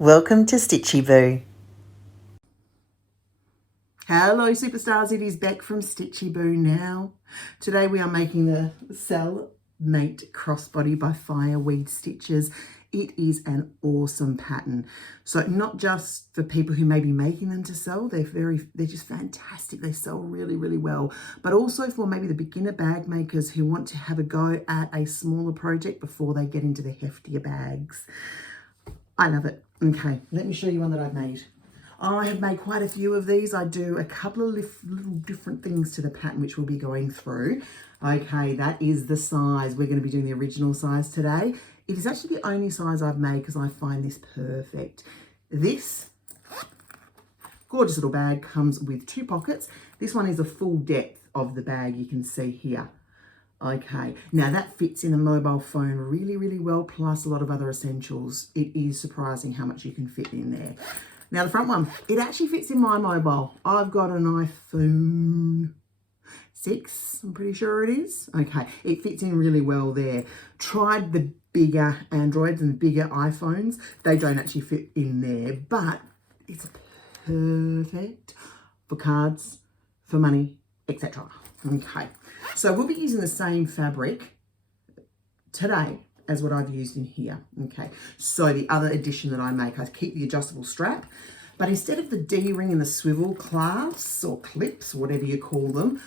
Welcome to Stitchy Boo. Hello superstars, it is Beck from Stitchy Boo now. Today we are making the Cell Mate Crossbody by Fireweed Stitches. It is an awesome pattern. So not just for people who may be making them to sell, they're just fantastic. They sell really, really well. But also for maybe the beginner bag makers who want to have a go at a smaller project before they get into the heftier bags. I love it. Okay, let me show you one that I've made. I have made quite a few of these. I do a couple of little different things to the pattern, which we'll be going through. Okay, that is the size. We're going to be doing the original size today. It is actually the only size I've made because I find this perfect. This gorgeous little bag comes with 2 pockets. This one is the full depth of the bag, you can see here. Okay, now that fits in a mobile phone really, really well, plus a lot of other essentials. It is surprising how much you can fit in there. Now the front one, it actually fits in my mobile. I've got an iPhone 6, I'm pretty sure it is. Okay, it fits in really well there. Tried the bigger Androids and the bigger iPhones. They don't actually fit in there, but it's perfect for cards, for money, etc. Okay, so we'll be using the same fabric today as what I've used in here. Okay, so the other addition that I make, I keep the adjustable strap, but instead of the D-ring and the swivel clasps or clips, whatever you call them,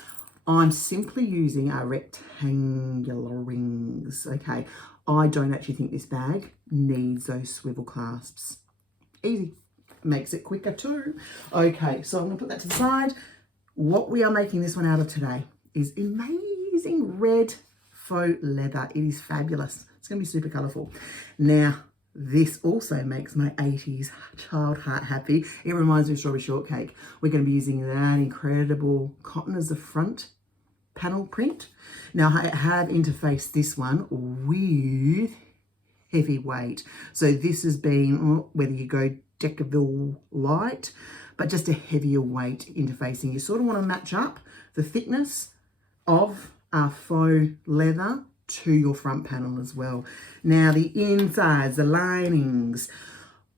I'm simply using our rectangular rings. Okay, I don't actually think this bag needs those swivel clasps. Easy, makes it quicker too. Okay, so I'm gonna put that to the side. What we are making this one out of today is amazing red faux leather. It is fabulous. It's going to be super colourful. Now, this also makes my 80s child heart happy. It reminds me of Strawberry Shortcake. We're going to be using that incredible cotton as the front panel print. Now, I have interfaced this one with heavy weight. So this has been, whether you go Decaville light, but just a heavier weight interfacing. You sort of want to match up the thickness of our faux leather to your front panel as well. Now the insides, the linings,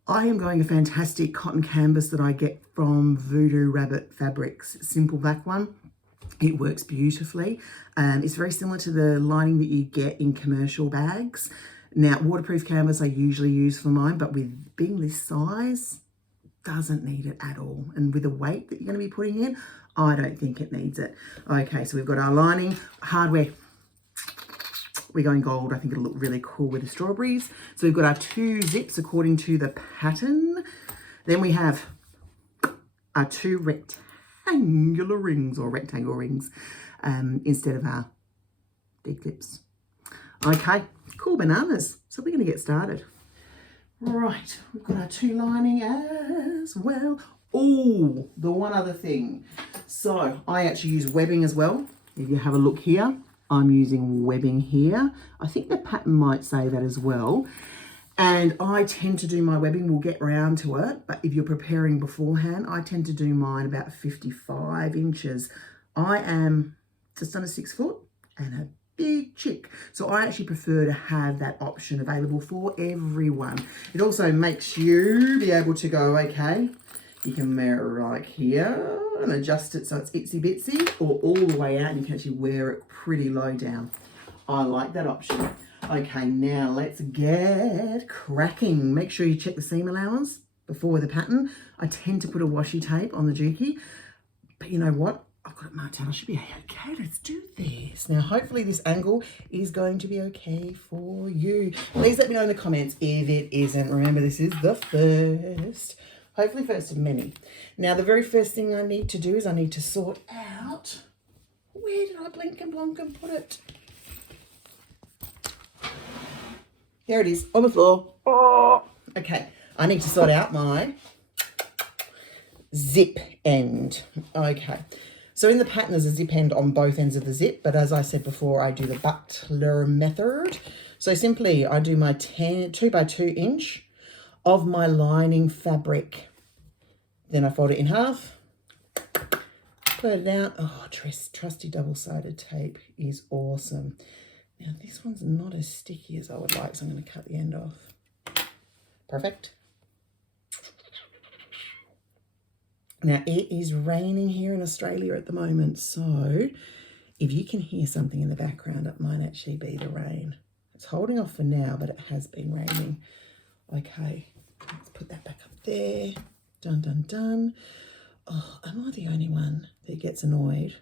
I am going a fantastic cotton canvas that I get from Voodoo Rabbit Fabrics, simple black one. It works beautifully. It's very similar to the lining that you get in commercial bags. Now waterproof canvas I usually use for mine, but with being this size, doesn't need it at all. And with the weight that you're going to be putting in, I don't think it needs it. Okay, so we've got our lining, hardware. We're going gold. I think it'll look really cool with the strawberries. So we've got our 2 zips according to the pattern. Then we have our 2 rectangular rings or rectangle rings instead of our big clips. Okay, cool bananas. So we're going to get started. Right, we've got our 2 lining as well. Oh, the one other thing. So I actually use webbing as well. If you have a look here, I'm using webbing here. I think the pattern might say that as well. And I tend to do my webbing, we'll get round to it, but if you're preparing beforehand, I tend to do mine about 55 inches. I am just under 6 foot and a big chick. So I actually prefer to have that option available for everyone. It also makes you be able to go, okay, you can wear it like here and adjust it so it's itsy bitsy, or all the way out and you can actually wear it pretty low down. I like that option. Okay, now let's get cracking. Make sure you check the seam allowance before the pattern. I tend to put a washi tape on the dookie, but you know what? I've got it marked out. I should be okay. Let's do this. Now, hopefully this angle is going to be okay for you. Please let me know in the comments if it isn't. Remember, this is the first. Hopefully first of many. Now, the very first thing I need to do is I need to sort out, where did I blink and blonk and put it? There it is, on the floor. Oh, okay, I need to sort out my zip end. Okay, so in the pattern there's a zip end on both ends of the zip, but as I said before, I do the butler method. So simply I do my 2 by 2 inch of my lining fabric. Then I fold it in half, put it out. Oh, trusty double-sided tape is awesome. Now this one's not as sticky as I would like, so I'm going to cut the end off. Perfect. Now, it is raining here in Australia at the moment, so if you can hear something in the background, it might actually be the rain. It's holding off for now, but it has been raining. Okay, let's put that back up there. Done, done, done. Oh, am I the only one that gets annoyed?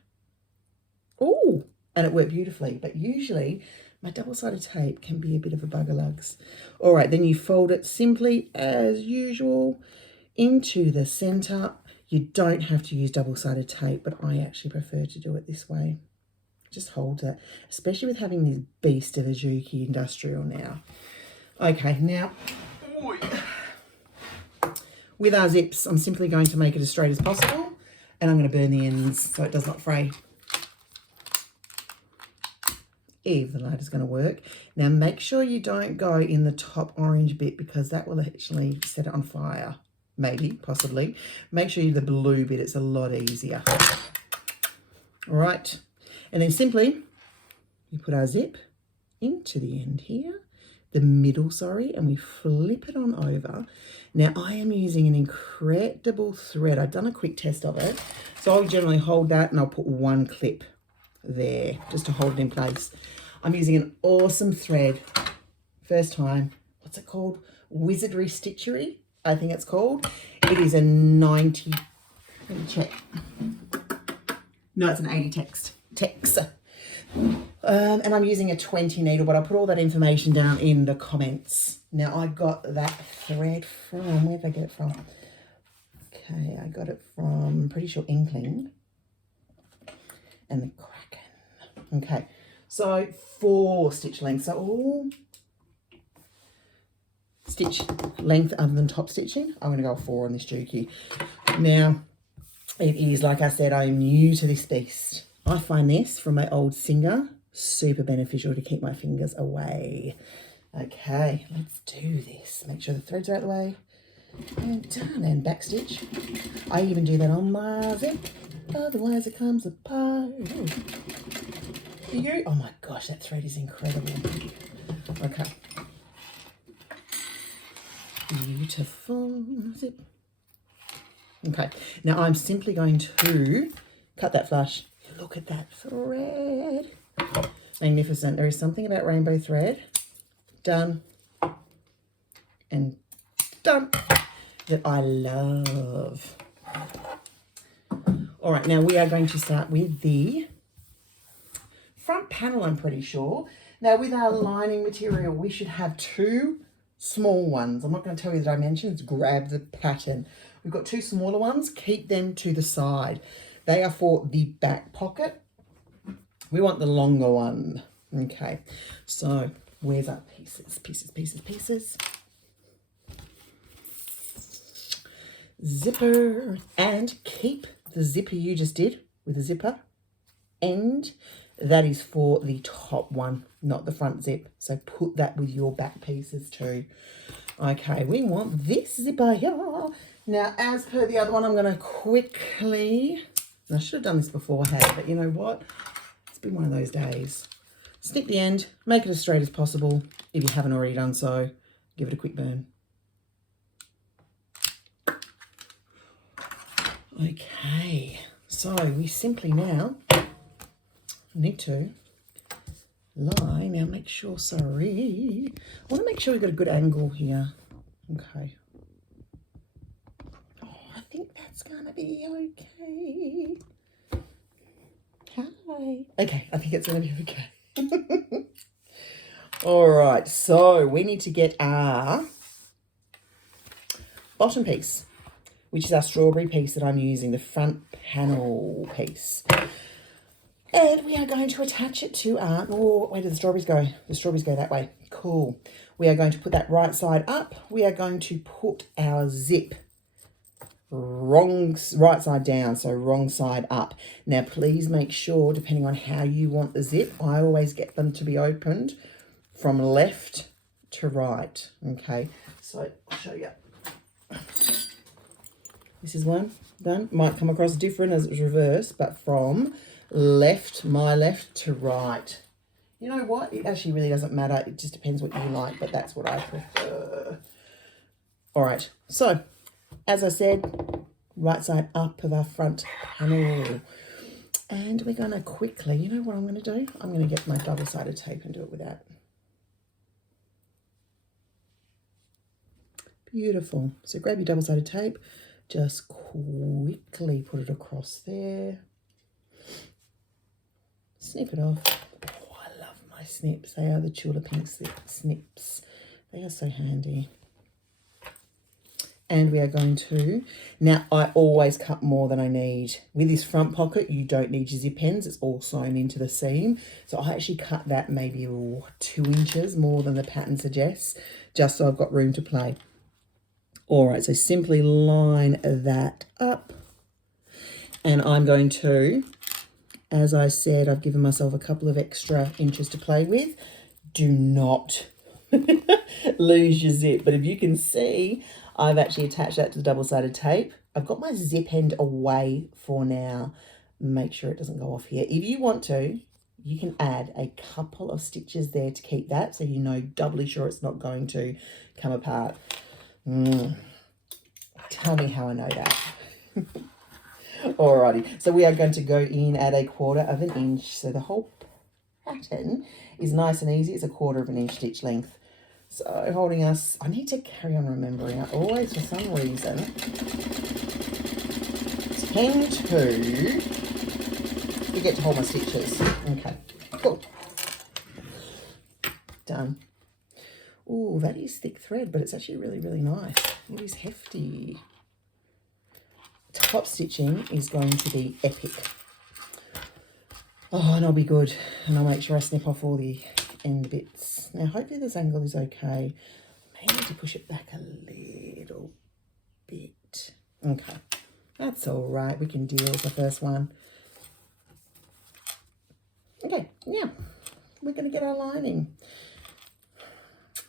Oh, and it worked beautifully, but usually my double-sided tape can be a bit of a bugger lugs. All right, then you fold it simply as usual into the center. You don't have to use double-sided tape, but I actually prefer to do it this way. Just hold it, especially with having this beast of a Juki industrial now. Okay, now, with our zips, I'm simply going to make it as straight as possible, and I'm going to burn the ends so it does not fray. If the light is going to work. Now, make sure you don't go in the top orange bit because that will actually set it on fire. Maybe, possibly. Make sure you do the blue bit, it's a lot easier. All right, and then simply we put our zip into the end here, the middle, sorry, and we flip it on over. Now, I am using an incredible thread. I've done a quick test of it. So I'll generally hold that and I'll put one clip there just to hold it in place. I'm using an awesome thread. First time. What's it called? Wizardry Stitchery, I think it's called. It is a 90, let me check. No, it's an 80 tex. And I'm using a 20 needle, but I'll put all that information down in the comments. Now, I got that thread from, where did I get it from? Okay, I got it from, I'm pretty sure, Inkling and the Kraken. Okay, so 4 stitch lengths. So all stitch length other than top stitching, I'm going to go 4 on this Juki. Now, it is, like I said, I'm new to this beast. I find this from my old Singer super beneficial to keep my fingers away. Okay, let's do this. Make sure the threads are out of the way. And done. And back stitch. I even do that on my zip. Otherwise it comes apart. Oh my gosh, that thread is incredible. Okay. Beautiful zip. Okay, now I'm simply going to cut that flush. Look at that thread. Magnificent. There is something about rainbow thread. Done. And done. That I love. All right, now we are going to start with the front panel, I'm pretty sure. Now with our lining material, we should have 2 small ones. I'm not going to tell you the dimensions. Grab the pattern. We've got 2 smaller ones. Keep them to the side. They are for the back pocket. We want the longer one. Okay, so where's our pieces? Zipper. And keep the zipper you just did with the zipper. And that is for the top one, not the front zip. So put that with your back pieces too. Okay, we want this zipper here. Now, as per the other one, I'm going to quickly, I should have done this beforehand, but you know what? It's been one of those days. Snip the end, make it as straight as possible. If you haven't already done so, give it a quick burn. Okay, so we simply now need to lie. Now make sure, sorry, I want to make sure we've got a good angle here. Okay. Oh, I think that's going to be okay. Hi. Okay, I think it's going to be okay. All right, so we need to get our bottom piece, which is our strawberry piece that I'm using, the front panel piece. And we are going to attach it to our, oh, where do the strawberries go? The strawberries go that way. Cool. We are going to put that right side up. We are going to put our zip right side down, so wrong side up. Now, please make sure, depending on how you want the zip, I always get them to be opened from left to right. Okay, so I'll show you. This is one done. Might come across different as it's reversed, but from left, my left to right. You know what? It actually really doesn't matter. It just depends what you like, but that's what I prefer. All right. So, as I said, right side up of our front panel. And we're going to quickly, you know what I'm going to do? I'm going to get my double-sided tape and do it with that. Beautiful. So grab your double-sided tape, just quickly put it across there. Snip it off. Oh, I love my snips. They are the Chula Pink snips. They are so handy. And we are going to, now I always cut more than I need. With this front pocket, you don't need your zip ends. It's all sewn into the seam. So I actually cut that maybe 2 inches more than the pattern suggests, just so I've got room to play. All right, so simply line that up. And I'm going to, as I said, I've given myself a couple of extra inches to play with. Do not lose your zip. But if you can see, I've actually attached that to the double-sided tape. I've got my zip end away for now. Make sure it doesn't go off here. If you want to, you can add a couple of stitches there to keep that, so you know doubly sure it's not going to come apart. Tell me how I know that. Alrighty, so we are going to go in at 1/4 of an inch. So the whole pattern is nice and easy. It's 1/4 of an inch stitch length. So holding us, I need to carry on remembering. I always, for some reason, tend to forget to hold my stitches. Okay, cool. Done. Oh, that is thick thread, but it's actually really, really nice. It is hefty. Top stitching is going to be epic. Oh, and I'll be good. And I'll make sure I snip off all the end bits. Now, hopefully this angle is okay. Maybe need to push it back a little bit. Okay, that's all right. We can deal with the first one. Okay, now we're going to get our lining.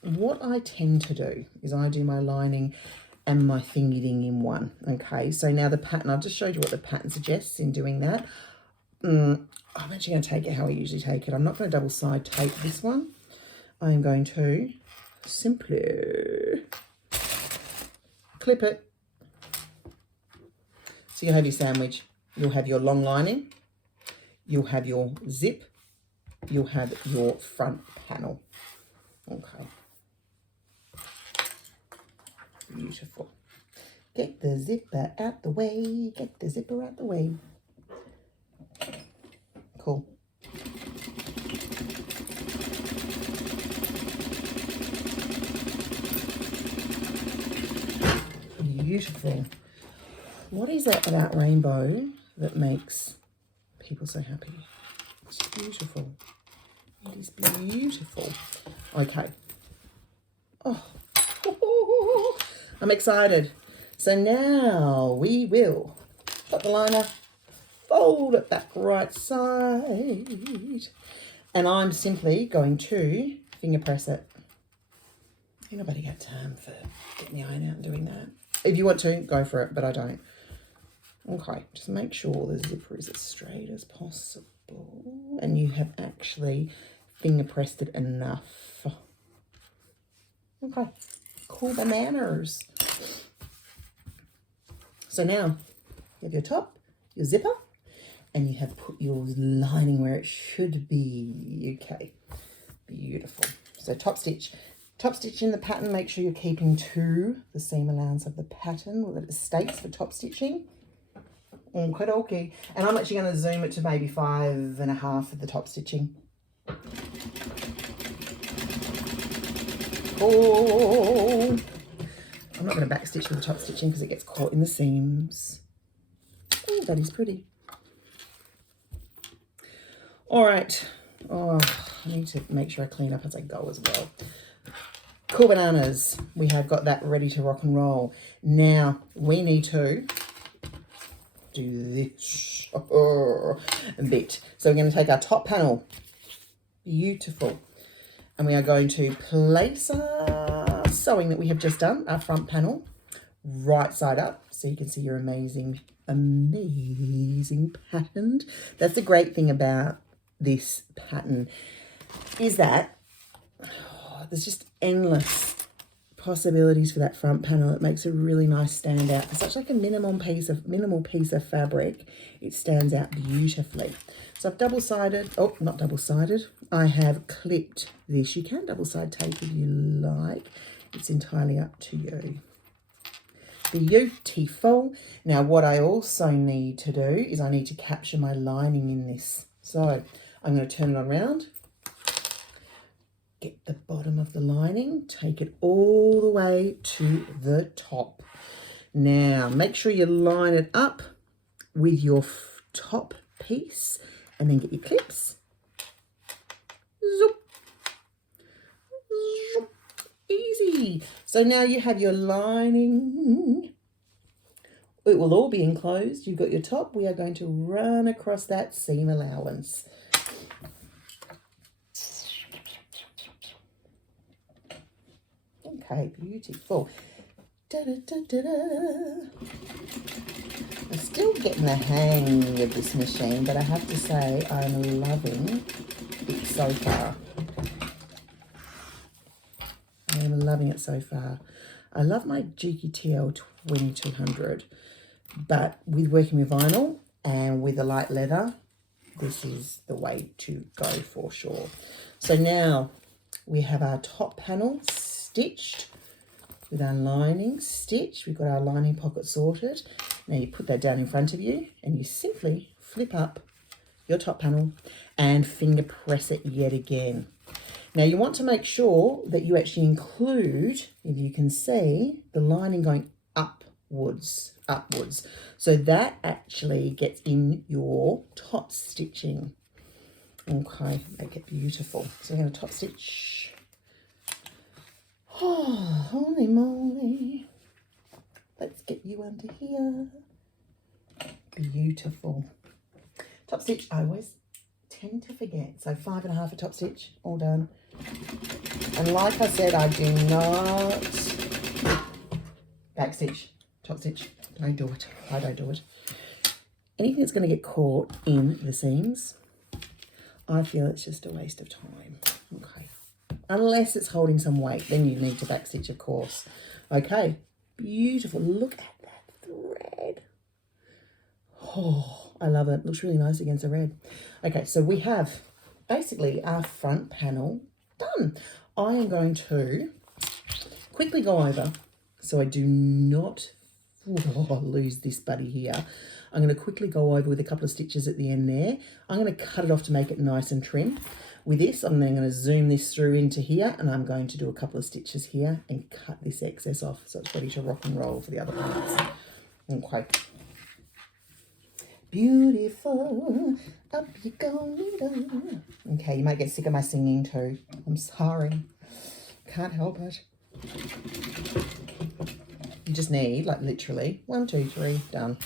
What I tend to do is I do my lining and my thingy-ding in one. Okay, so now the pattern, I've just showed you what the pattern suggests in doing that. I'm actually going to take it how I usually take it. I'm not going to double side tape this one. I am going to simply clip it. So you'll have your sandwich, you'll have your long lining, you'll have your zip, you'll have your front panel. Okay. Beautiful. Get the zipper out the way, get the zipper out the way. Cool. Beautiful. What is that about rainbow that makes people so happy? It's beautiful. It is beautiful. Okay. Oh, I'm excited. So now we will put the liner, fold it back right side, and I'm simply going to finger press it. Ain't nobody got time for getting the iron out and doing that. If you want to, go for it, but I don't. Okay, just make sure the zipper is as straight as possible and you have actually finger pressed it enough. Okay, cool bananas. So now you have your top, your zipper, and you have put your lining where it should be. Okay, beautiful. So top stitch in the pattern, make sure you're keeping to the seam allowance of the pattern that it states for top stitching. Okay. And I'm actually going to zoom it to maybe 5.5 of the top stitching. Oh, I'm not going to backstitch with the top stitching because it gets caught in the seams. Oh, that is pretty. All right. Oh, I need to make sure I clean up as I go as well. Cool bananas. We have got that ready to rock and roll. Now we need to do this bit. So we're going to take our top panel. Beautiful. And we are going to place our sewing that we have just done, our front panel, right side up, so you can see your amazing pattern. That's the great thing about this pattern, is that there's just endless possibilities for that front panel. It makes a really nice standout. For such like a minimal piece of fabric, it stands out beautifully. So I've double-sided, oh, not double-sided, I have clipped this. You can double-side tape if you like. It's entirely up to you. Beautiful. Now what I also need to do is I need to capture my lining in this. So I'm going to turn it around, get the bottom of the lining, take it all the way to the top. Now make sure you line it up with your top piece and then get your clips. Zoop. Zoop. Easy. So now you have your lining. It will all be enclosed. You've got your top. We are going to run across that seam allowance. Okay, beautiful. Da, da, da, da, da. I'm still getting the hang of this machine, but I have to say I'm loving it so far. I'm loving it so far. I love my GQTL 2200, but with working with vinyl and with the light leather, this is the way to go for sure. So now we have our top panel stitched with our lining stitch. We've got our lining pocket sorted. Now you put that down in front of you and you simply flip up your top panel and finger press it yet again. Now you want to make sure that you actually include, if you can see, the lining going upwards. So that actually gets in your top stitching. Okay, make it beautiful. So we're going to top stitch. Oh, holy moly. Let's get you under here. Beautiful. Top stitch, I always tend to forget. So 5.5 a top stitch, all done. And like I said, I do not back stitch, top stitch. Don't do it. I don't do it. Anything that's going to get caught in the seams, I feel it's just a waste of time. Okay. Unless it's holding some weight, then you need to back stitch, of course. Okay. Beautiful. Look at that thread. Oh, I love it. Looks really nice against the red. Okay, so we have basically our front panel done. I am going to quickly go over so I do not lose this buddy here. I'm going to quickly go over with a couple of stitches at the end there. I'm going to cut it off to make it nice and trim. With this, I'm then going to zoom this through into here, and I'm going to do a couple of stitches here and cut this excess off so it's ready to rock and roll for the other parts. Okay. Beautiful, up you go, needle. Okay, you might get sick of my singing too. I'm sorry. Can't help it. You just need, like literally, 1, 2, 3, done.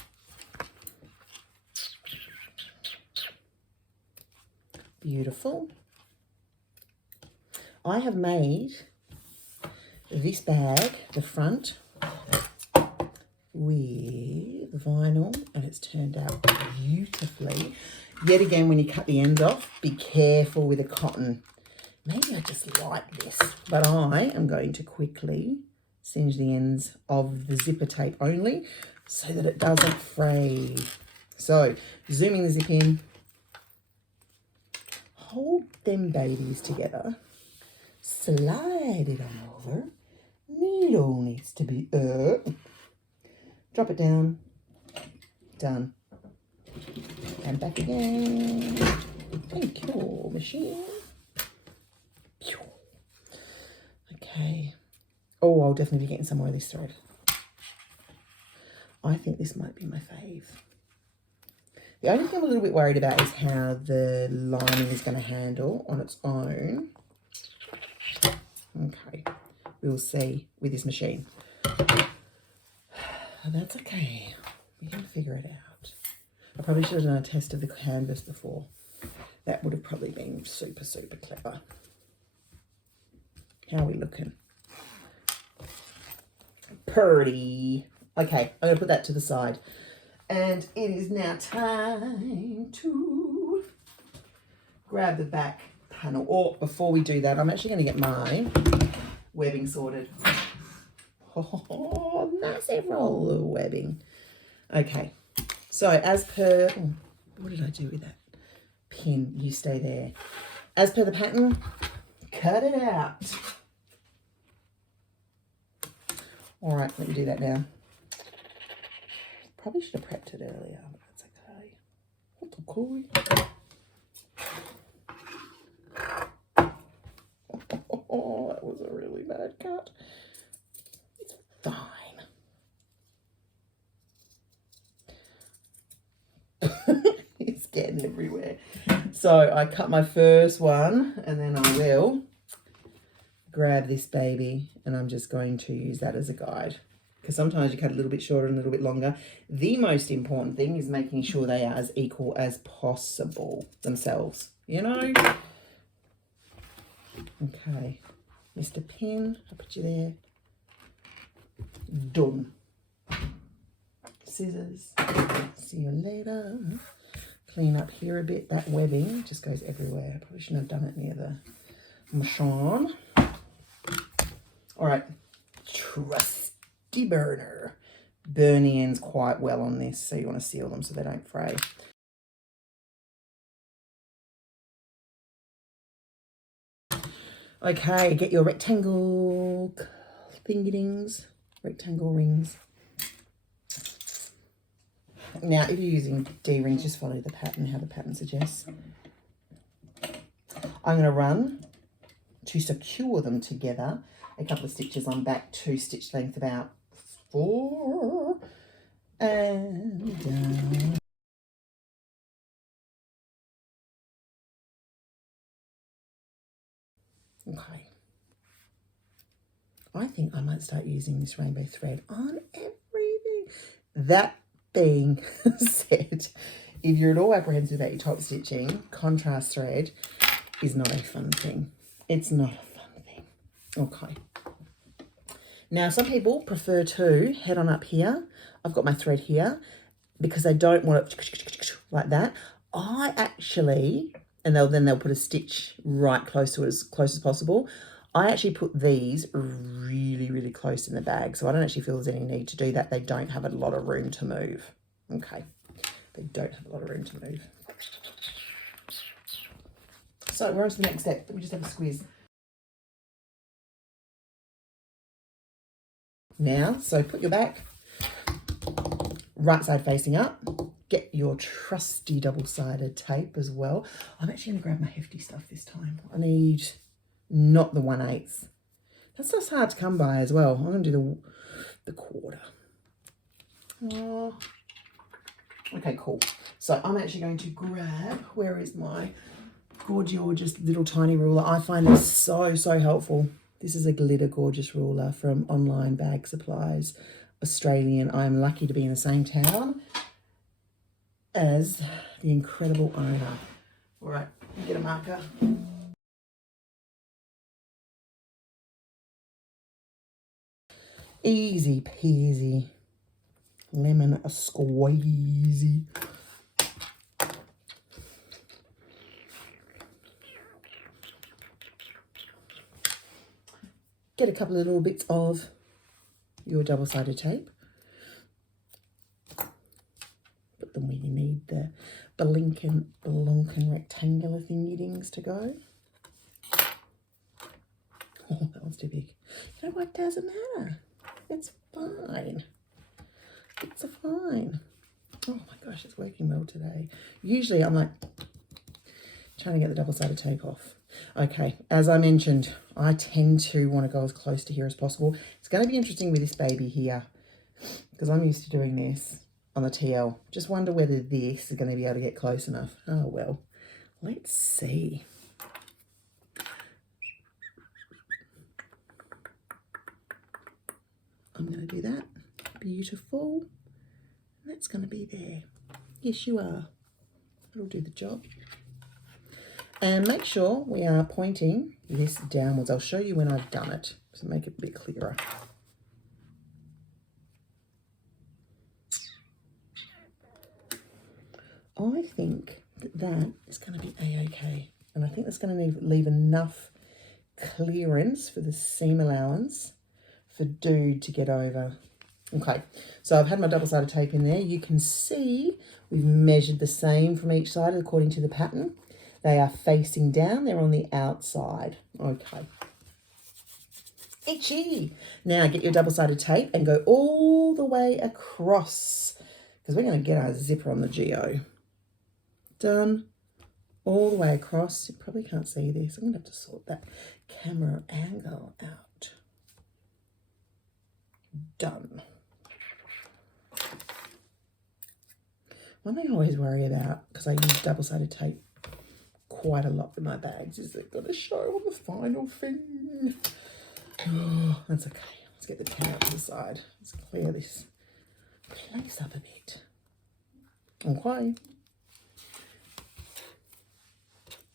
Beautiful. I have made this bag, the front, with vinyl, and it's turned out beautifully. Yet again, when you cut the ends off, be careful with the cotton. Maybe I just like this, but I am going to quickly singe the ends of the zipper tape only so that it doesn't fray. So, zooming the zip in, hold them babies together, slide it on over, needle needs to be up, drop it down, done, and back again. Thank you, machine. Okay. Oh, I'll definitely be getting some more of this thread. I think this might be my fave. The only thing I'm a little bit worried about is how the lining is going to handle on its own. Okay, we'll see with this machine. That's okay. We can figure it out. I probably should have done a test of the canvas before. That would have probably been super, super clever. How are we looking? Pretty. Okay, I'm going to put that to the side. And it is now time to grab the back panel. Or before we do that, I'm actually going to get my webbing sorted. Oh, massive roll of webbing. Okay, so as per, oh, what did I do with that pin? You stay there. As per the pattern, cut it out. All right, let me do that now. Probably should have prepped it earlier, but that's okay. What the cool? Oh, that was a really bad cut. It's fine. It's getting everywhere. So I cut my first one, and then I will grab this baby, and I'm just going to use that as a guide, because sometimes you cut a little bit shorter and a little bit longer. The most important thing is making sure they are as equal as possible themselves, you know? Okay, Mr. Pin, I'll put you there. Done. Scissors, see you later. Clean up here a bit. That webbing just goes everywhere. I probably shouldn't have done it near the machine. All right, trusty burner. Burn the ends quite well on this, so you want to seal them so they don't fray. Okay, get your rectangle thingy-dings, rectangle rings. Now, if you're using D-rings, just follow the pattern, how the pattern suggests. I'm going to run, to secure them together, a couple of stitches on back to stitch length about 4 and down. Okay. I think I might start using this rainbow thread on everything. That being said, if you're at all apprehensive about your top stitching, contrast thread is not a fun thing. It's not a fun thing. Okay. Now, some people prefer to head on up here. I've got my thread here because they don't want it like that. I actually, and then they'll put a stitch right close to it, as close as possible. I actually put these really, really close in the bag, so I don't actually feel there's any need to do that. They don't have a lot of room to move. Okay, they don't have a lot of room to move. So we're on to the next step. Let me just have a squeeze. Now, so put your back right side facing up. Get your trusty double-sided tape as well. I'm actually going to grab my hefty stuff this time. I need not the 1/8. That's just hard to come by as well. I'm going to do the quarter. Oh. Okay, cool. So I'm actually going to grab, where is my gorgeous little tiny ruler? I find this so helpful. This is a glitter gorgeous ruler from Online Bag Supplies, Australian. I'm lucky to be in the same town as the incredible owner. All right, get a marker. Easy peasy, lemon squeezy. Get a couple of little bits of your double-sided tape. Put them where you need the blinking rectangular thingy-dings to go. Oh, that one's too big. You know what? Doesn't matter. It's fine. It's fine. Oh my gosh, it's working well today. Usually I'm like trying to get the double-sided tape off. Okay, as I mentioned, I tend to want to go as close to here as possible. It's going to be interesting with this baby here because I'm used to doing this on the TL. Just wonder whether this is going to be able to get close enough. Oh well, let's see. I'm going to do that. Beautiful. That's going to be there. Yes, you are. That'll do the job. And make sure we are pointing this downwards. I'll show you when I've done it to make it a bit clearer. I think that is going to be a-okay. And I think that's going to leave enough clearance for the seam allowance for dude to get over. Okay, so I've had my double-sided tape in there. You can see we've measured the same from each side according to the pattern. They are facing down. They're on the outside. Okay. Itchy. Now get your double-sided tape and go all the way across because we're going to get our zipper on the geo. Done. All the way across. You probably can't see this. I'm going to have to sort that camera angle out. Done. One thing I always worry about, because I use double-sided tape quite a lot in my bags, is it going to show on the final thing? Oh, that's okay. Let's get the pen out to the side. Let's clear this place up a bit. Okay.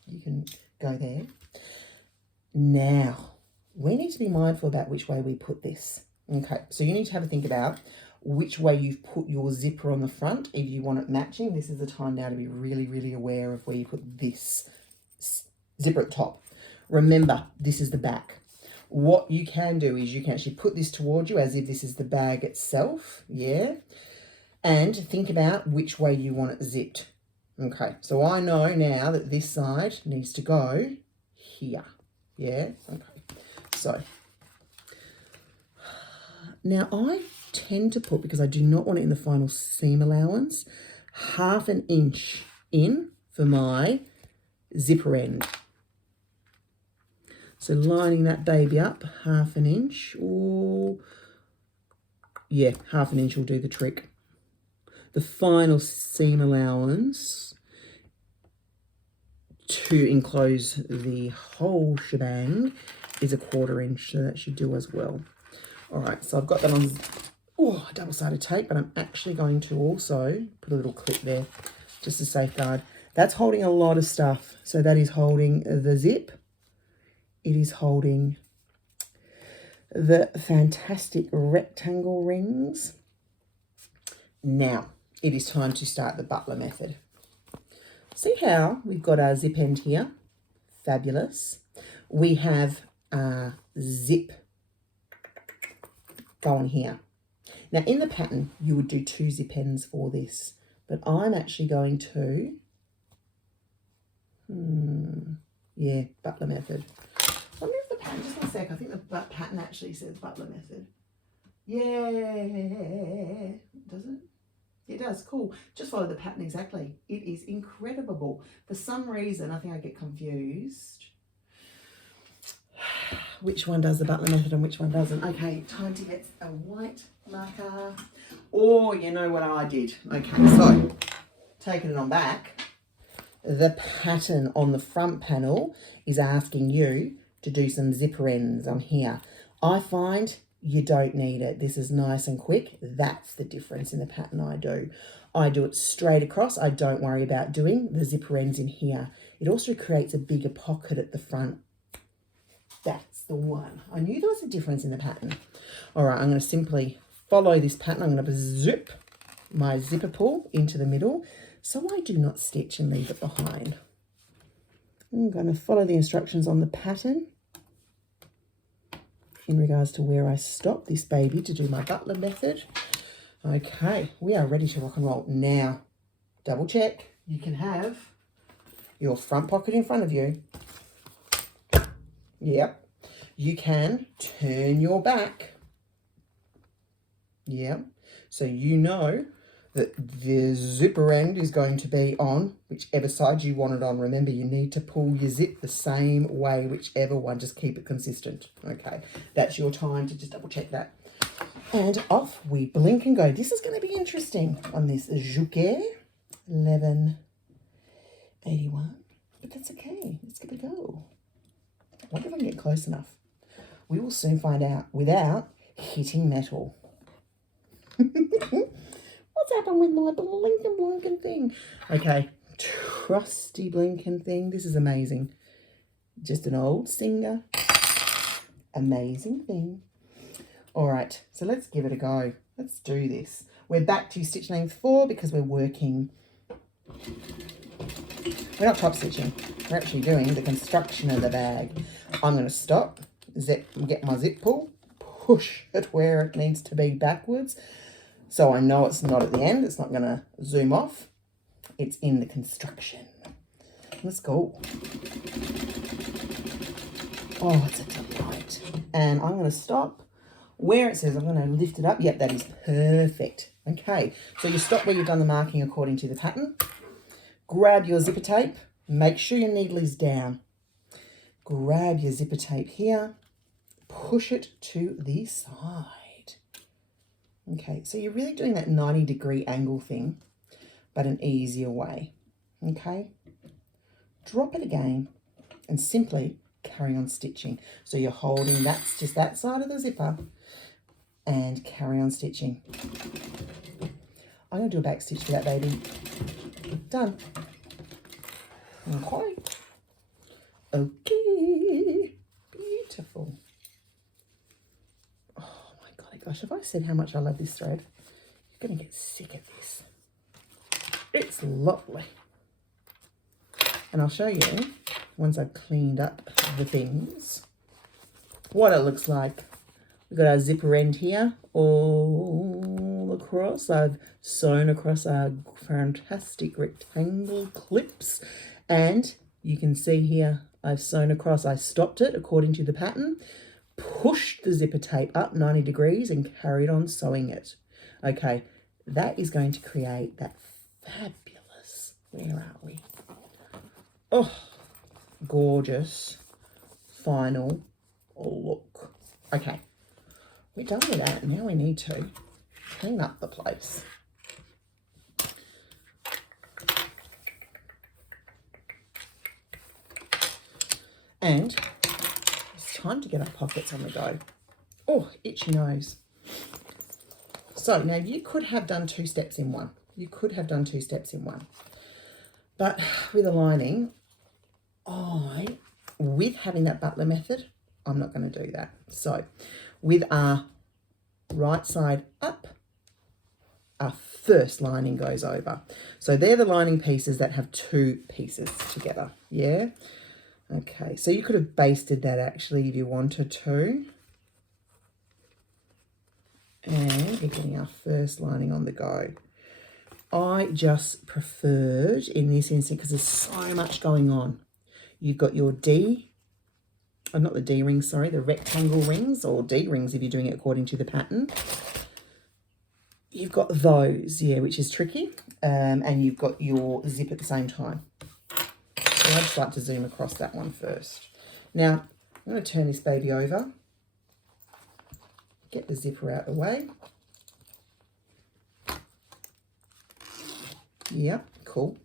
You can go there. Now, we need to be mindful about which way we put this. Okay, so you need to have a think about which way you've put your zipper on the front. If you want it matching, this is the time now to be really, really aware of where you put this zipper at the top. Remember, this is the back. What you can do is you can actually put this towards you as if this is the bag itself, yeah? And think about which way you want it zipped. Okay, so I know now that this side needs to go here, yeah? Okay, so now I tend to put, because I do not want it in the final seam allowance, 1/2 inch in for my zipper end. So lining that baby up 1/2 inch, or yeah, 1/2 inch will do the trick. The final seam allowance to enclose the whole shebang is 1/4 inch, so that should do as well. All right, so I've got that on double-sided tape, but I'm actually going to also put a little clip there just to safeguard. That's holding a lot of stuff. So that is holding the zip. It is holding the fantastic rectangle rings. Now, it is time to start the butler method. See how we've got our zip end here? Fabulous. We have our zip going here. Now, in the pattern, you would do 2 zip ends for this, but I'm actually going to, butler method. I wonder if the pattern, just one sec, I think the pattern actually says butler method. Yeah, does it? It does, cool. Just follow the pattern exactly. It is incredible. For some reason, I think I get confused which one does the butler method and which one doesn't. Okay, time to get a white marker. Or you know what I did. Okay, so taking it on back, the pattern on the front panel is asking you to do some zipper ends on here. I find you don't need it. This is nice and quick. That's the difference in the pattern I do. I do it straight across. I don't worry about doing the zipper ends in here. It also creates a bigger pocket at the front. That's the one. I knew there was a difference in the pattern. All right, I'm going to simply follow this pattern. I'm going to zip my zipper pull into the middle so I do not stitch and leave it behind. I'm going to follow the instructions on the pattern in regards to where I stop this baby to do my butler method. Okay, we are ready to rock and roll. Now, double check. You can have your front pocket in front of you. Yep. You can turn your back. Yep. So you know that the zipper end is going to be on whichever side you want it on. Remember, you need to pull your zip the same way, whichever one. Just keep it consistent. Okay, that's your time to just double check that. And off we blink and go. This is going to be interesting on this Juquet 1181. But that's okay. Let's give it a go. I wonder if I can get close enough. We will soon find out without hitting metal. What's happened with my blinking thing? Okay, trusty blinking thing. This is amazing. Just an old Singer. Amazing thing. All right, so let's give it a go. Let's do this. We're back to stitch length 4 because we're working. We're not top stitching. We're actually doing the construction of the bag. I'm going to stop, get my zip pull, push it where it needs to be backwards. So I know it's not at the end. It's not going to zoom off. It's in the construction. Let's go. Oh, it's a delight. And I'm going to stop where it says I'm going to lift it up. Yep, that is perfect. Okay, so you stop where you've done the marking according to the pattern. Grab your zipper tape. Make sure your needle is down. Grab your zipper tape here. Push it to the side. Okay, so you're really doing that 90-degree angle thing, but an easier way. Okay, drop it again and simply carry on stitching. So you're holding, that's just that side of the zipper, and carry on stitching. I'm going to do a back stitch for that baby. Done. Okay. Okay. Beautiful. Oh my golly gosh, have I said how much I love this thread? You're going to get sick of this. It's lovely. And I'll show you, once I've cleaned up the things, what it looks like. We've got our zipper end here, all across. I've sewn across our fantastic rectangle clips. And you can see here, I've sewn across. I stopped it according to the pattern, pushed the zipper tape up 90 degrees and carried on sewing it. Okay, that is going to create that fabulous, where are we? Oh, gorgeous final look. Okay, we're done with that. Now we need to clean up the place. And it's time to get our pockets on the go. Oh, itchy nose. So now you could have done 2 steps in one. You could have done 2 steps in one. But with a lining, with having that butler method, I'm not going to do that. So with our right side up, our first lining goes over. So they're the lining pieces that have 2 pieces together. Yeah. Okay. So you could have basted that actually if you wanted to. And we're getting our first lining on the go. I just preferred in this instance because there's so much going on. You've got your D, not the D rings, sorry, the rectangle rings, or D rings if you're doing it according to the pattern. You've got those, yeah, which is tricky. And you've got your zip at the same time. So I'd just like to zoom across that one first. Now, I'm going to turn this baby over. Get the zipper out of the way. Yep, cool.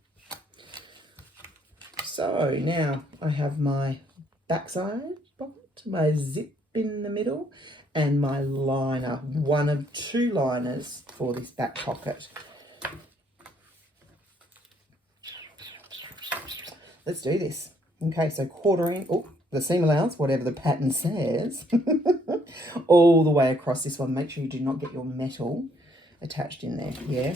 So now I have my backside pocket, my zip in the middle, and my liner, one of 2 liners for this back pocket. Let's do this. Okay, so 1/4 inch, oh, the seam allowance, whatever the pattern says, all the way across this one. Make sure you do not get your metal attached in there, yeah?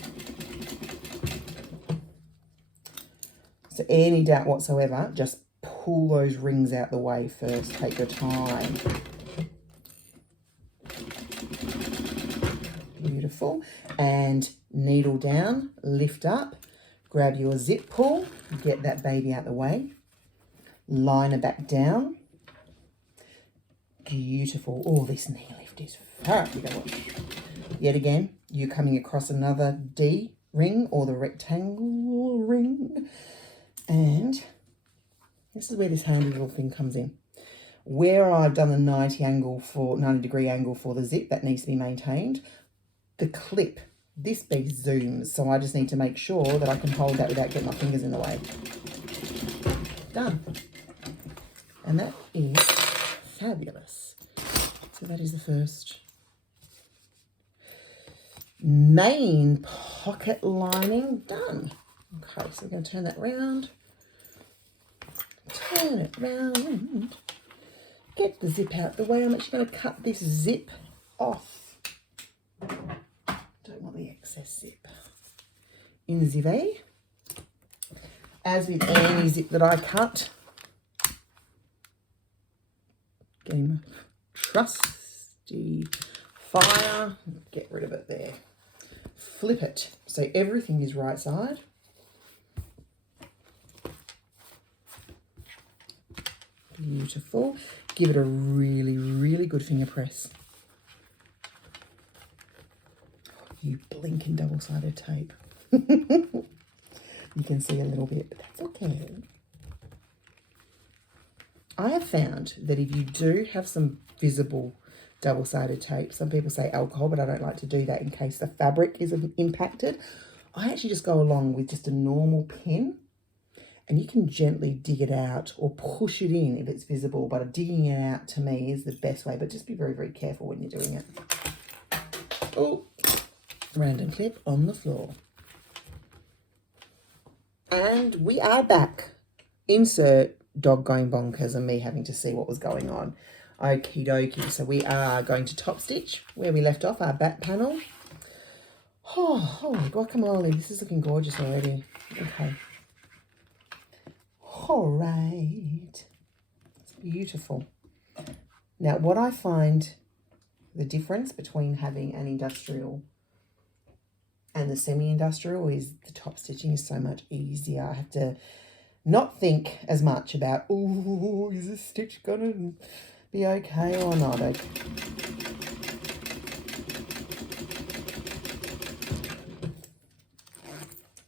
So any doubt whatsoever, just pull those rings out the way first. Take your time. Beautiful. And needle down, lift up, grab your zip pull, get that baby out the way. Liner back down. Beautiful. Oh, this knee lift is fabulous. Yet again, you're coming across another D ring or the rectangle ring. And this is where this handy little thing comes in. Where I've done a 90 degree angle for the zip, that needs to be maintained. The clip, this big zooms, so I just need to make sure that I can hold that without getting my fingers in the way. Done. And that is fabulous. So that is the first main pocket lining done. Okay, so we're going to turn that round. Turn it round. Get the zip out the way. I'm actually going to cut this zip off. Don't want the excess zip. In the V. As with any zip that I cut, getting my trusty fire, get rid of it there. Flip it so everything is right side. Beautiful. Give it a really, really good finger press. You blinking double-sided tape. You can see a little bit, but that's okay. I have found that if you do have some visible double-sided tape, some people say alcohol, but I don't like to do that in case the fabric is impacted. I actually just go along with just a normal pin, and you can gently dig it out or push it in if it's visible, but digging it out to me is the best way, but just be very, very careful when you're doing it. Oh, random clip on the floor. And we are back. Insert dog going bonkers and me having to see what was going on. Okie dokie. So we are going to top stitch where we left off, our back panel. Oh, holy guacamole. This is looking gorgeous already. Okay. All right. It's beautiful. Now, what I find the difference between having an industrial and the semi-industrial is the top stitching is so much easier. I have to not think as much about, oh, is this stitch gonna be okay or not? Okay.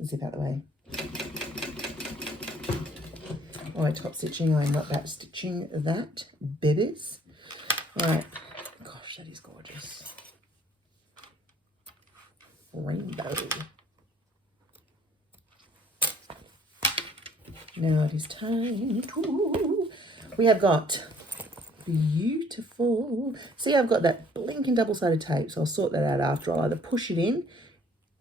Zip out the way. All right, top stitching. I'm not back stitching that, babies. All right. Gosh, that is gorgeous. Rainbow. Now it is time to, we have got beautiful, see I've got that blinking double-sided tape, so I'll sort that out after. I'll either push it in,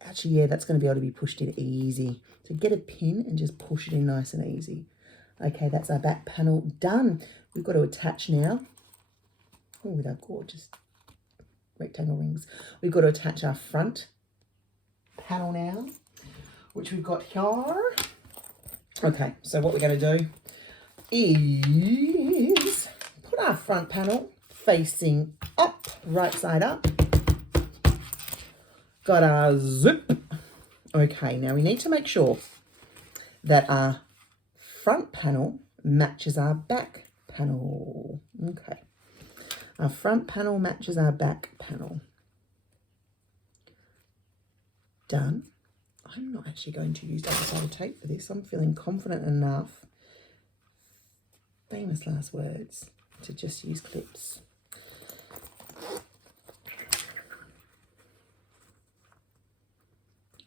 actually yeah, that's going to be able to be pushed in easy. So get a pin and just push it in nice and easy. Okay, that's our back panel done. We've got to attach now, oh, with our gorgeous rectangle rings. We've got to attach our front panel now, which we've got here. Okay, so what we're going to do is put our front panel facing up, right side up. Got our zip. Okay, now we need to make sure that our front panel matches our back panel. Okay, our front panel matches our back panel. Done. I'm not actually going to use double-sided tape for this. I'm feeling confident enough, famous last words, to just use clips.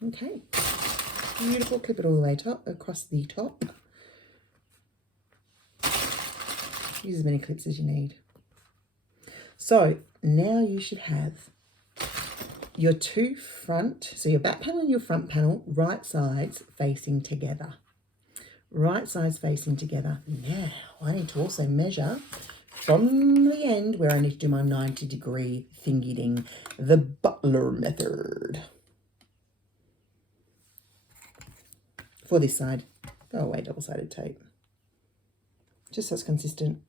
Okay, beautiful. Clip it all the way across the top. Use as many clips as you need. So now you should have your two front, so your back panel and your front panel, right sides facing together. Right sides facing together. Now, I need to also measure from the end where I need to do my 90-degree thingy-ding, the butler method. For this side, go away, double-sided tape. Just so it's consistent.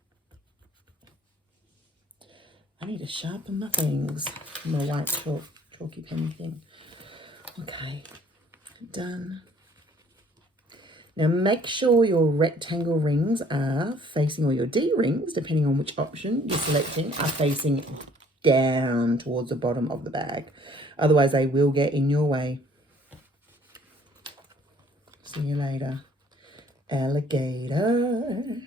I need to sharpen my things. My white chalky pen thing. Okay, done. Now make sure your rectangle rings are facing, or your D rings, depending on which option you're selecting, are facing down towards the bottom of the bag. Otherwise they will get in your way. See you later, alligator.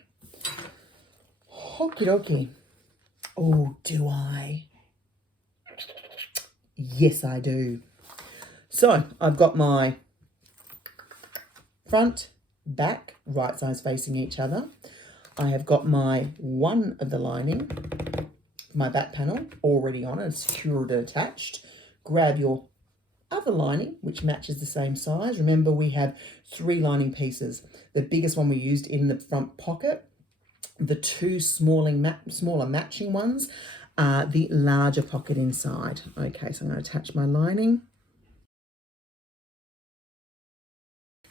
Okie dokie. Oh, do I? Yes, I do. So I've got my front, back, right sides facing each other. I have got my one of the lining, my back panel already on and secured and attached. Grab your other lining, which matches the same size. Remember, we have 3 lining pieces. The biggest one we used in the front pocket. The 2 smaller matching ones are the larger pocket inside. Okay, so I'm going to attach my lining.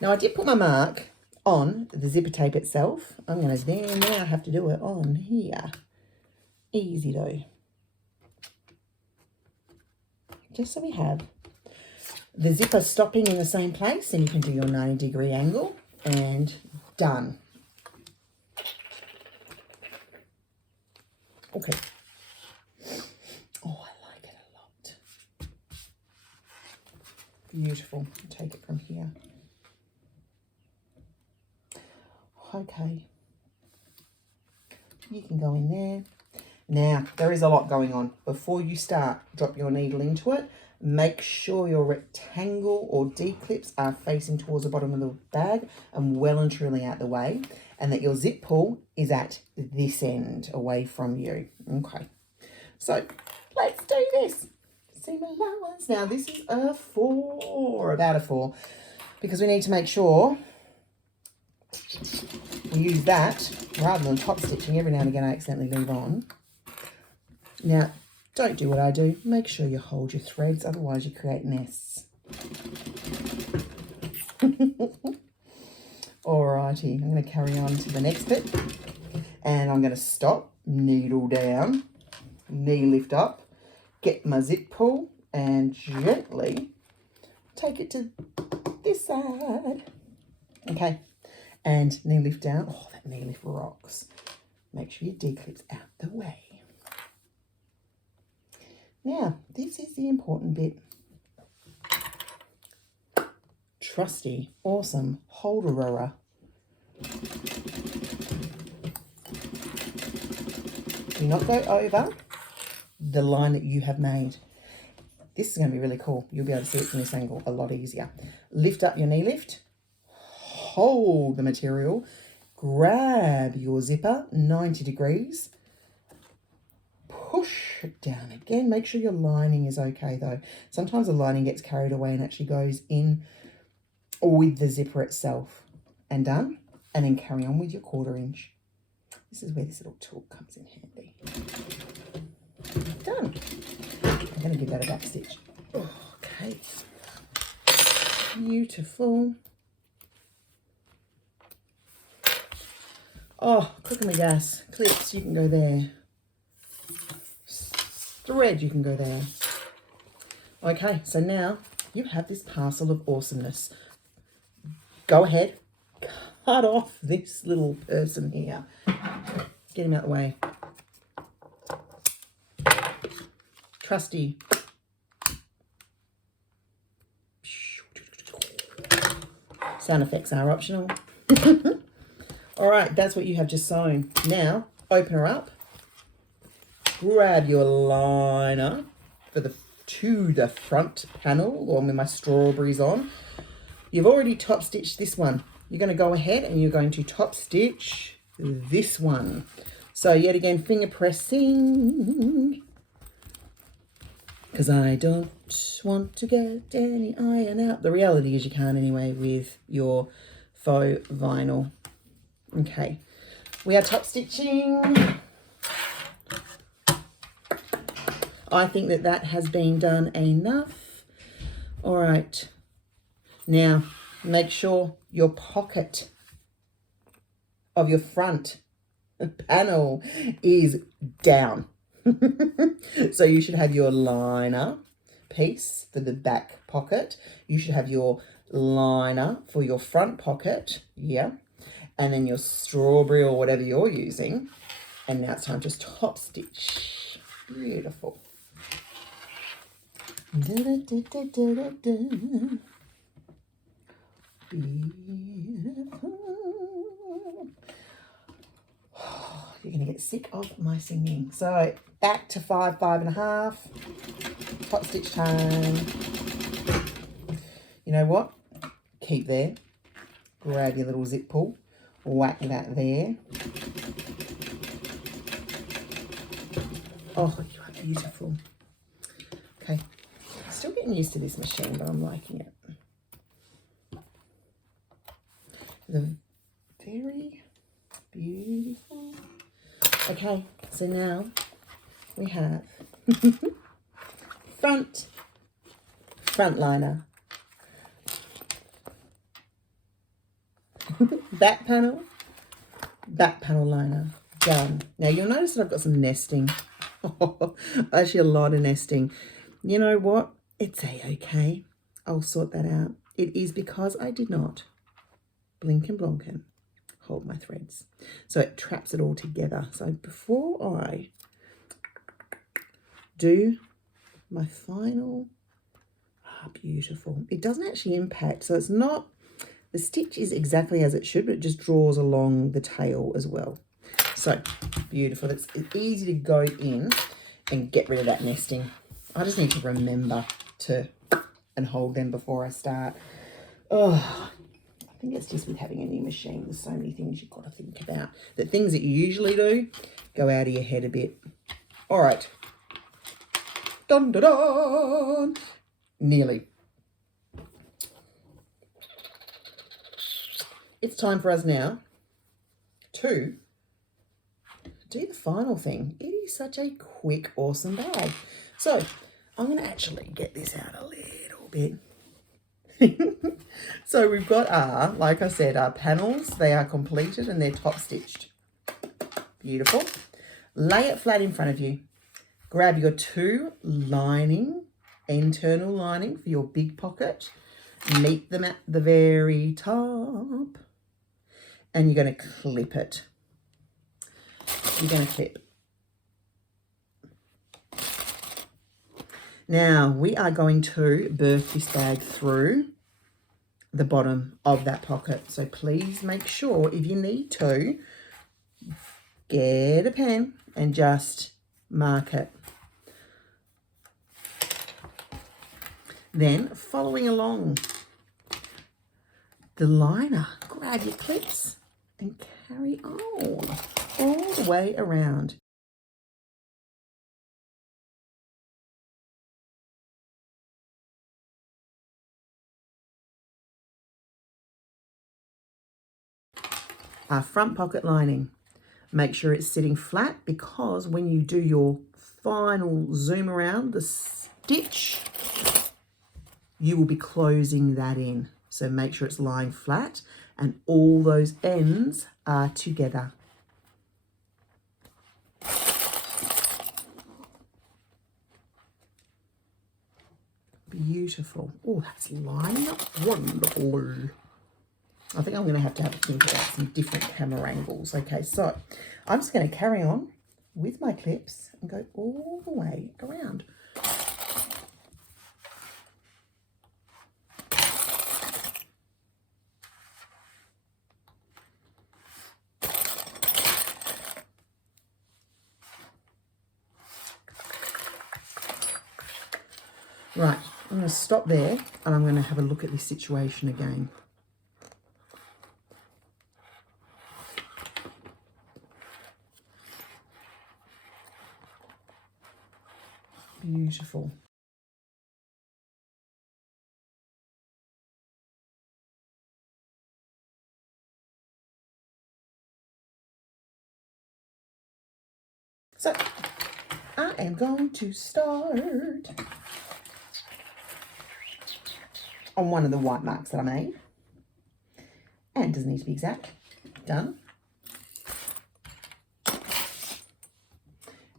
Now I did put my mark on the zipper tape itself. I'm going to then now have to do it on here. Easy though. just so we have the zipper stopping in the same place, and you can do your 90-degree angle, and done. Okay. Oh, I like it a lot. Beautiful. Take it from here. Okay. You can go in there. Now, there is a lot going on. Before you start, drop your needle into it. Make sure your rectangle or D-clips are facing towards the bottom of the bag and well and truly out the way, and that your zip pull is at this end away from you. Okay, so let's do this. Seam allowance. Now, this is a 4, about a 4, because we need to make sure we use that rather than top stitching. Every now and again I accidentally leave on. Now, don't do what I do. Make sure you hold your threads, otherwise you create nests. Alrighty, I'm going to carry on to the next bit. And I'm going to stop, needle down, knee lift up, get my zip pull, and gently take it to this side. Okay, and knee lift down. Oh, that knee lift rocks. Make sure your D-clip's out the way. Now, this is the important bit. Trusty, awesome holder rower. Do not go over the line that you have made. This is going to be really cool. You'll be able to see it from this angle a lot easier. Lift up your knee lift. Hold the material. Grab your zipper, 90 degrees. Push it down again. Make sure your lining is okay though. Sometimes the lining gets carried away and actually goes in with the zipper itself. And done. And then carry on with your 1/4 inch. This is where this little tool comes in handy. Done. I'm going to give that a back stitch. Okay. Beautiful. Oh, cooking the gas. Clips, you can go there. Thread, you can go there. Okay, so now you have this parcel of awesomeness. Go ahead, cut off this little person here. Get him out the way. Trusty. Sound effects are optional. All right, that's what you have just sewn. Now, open her up. Grab your liner to the front panel, or with my strawberries on. You've already top stitched this one. You're going to go ahead and you're going to top stitch this one. So yet again, finger pressing, because I don't want to get any iron out. The reality is you can't anyway with your faux vinyl. Okay, we are top stitching. I think that has been done enough. All right, now make sure your pocket of your front panel is down. So you should have your liner piece for the back pocket. You should have your liner for your front pocket, yeah, and then your strawberry or whatever you're using. And now it's time to top stitch. Beautiful. Da, da, da, da, da, da, da. Beautiful. You're going to get sick of my singing. So back to 5, 5.5. Top stitch time. You know what? Keep there. Grab your little zip pull. Whack that there. Oh, you are beautiful. Okay. Still getting used to this machine, but I'm liking it. The very beautiful. Okay, so now we have front liner, back panel liner, done. Now you'll notice that I've got some nesting. Actually a lot of nesting. You know what? It's a-okay. I'll sort that out. It is because I did not blink and blonken hold my threads. So it traps it all together. So before I do my final, beautiful. It doesn't actually impact. So it's not, the stitch is exactly as it should, but it just draws along the tail as well. So beautiful. It's easy to go in and get rid of that nesting. I just need to remember to and hold them before I start. Oh, I think it's just with having a new machine. There's so many things you've got to think about. The things that you usually do go out of your head a bit. All right. Dun, dun, dun. Nearly. It's time for us now to do the final thing. It is such a quick, awesome bag. So I'm going to actually get this out a little bit. So we've got our, like I said, our panels. They are completed and they're top stitched. Beautiful. Lay it flat in front of you. Grab your two internal lining for your big pocket. Meet them at the very top. And you're going to clip it. You're going to clip. Now, we are going to birth this bag through the bottom of that pocket. So please make sure, if you need to, get a pen and just mark it. Then, following along the liner, grab your clips and carry on all the way around. Our front pocket lining, make sure it's sitting flat, because when you do your final zoom around the stitch, you will be closing that in. So make sure it's lying flat and all those ends are together. Beautiful. Oh, that's lining up wonderful. I think I'm going to have a think about some different camera angles. Okay, so I'm just going to carry on with my clips and go all the way around. Right, I'm going to stop there and I'm going to have a look at this situation again. Beautiful. So I am going to start on one of the white marks that I made. And it doesn't need to be exact. Done.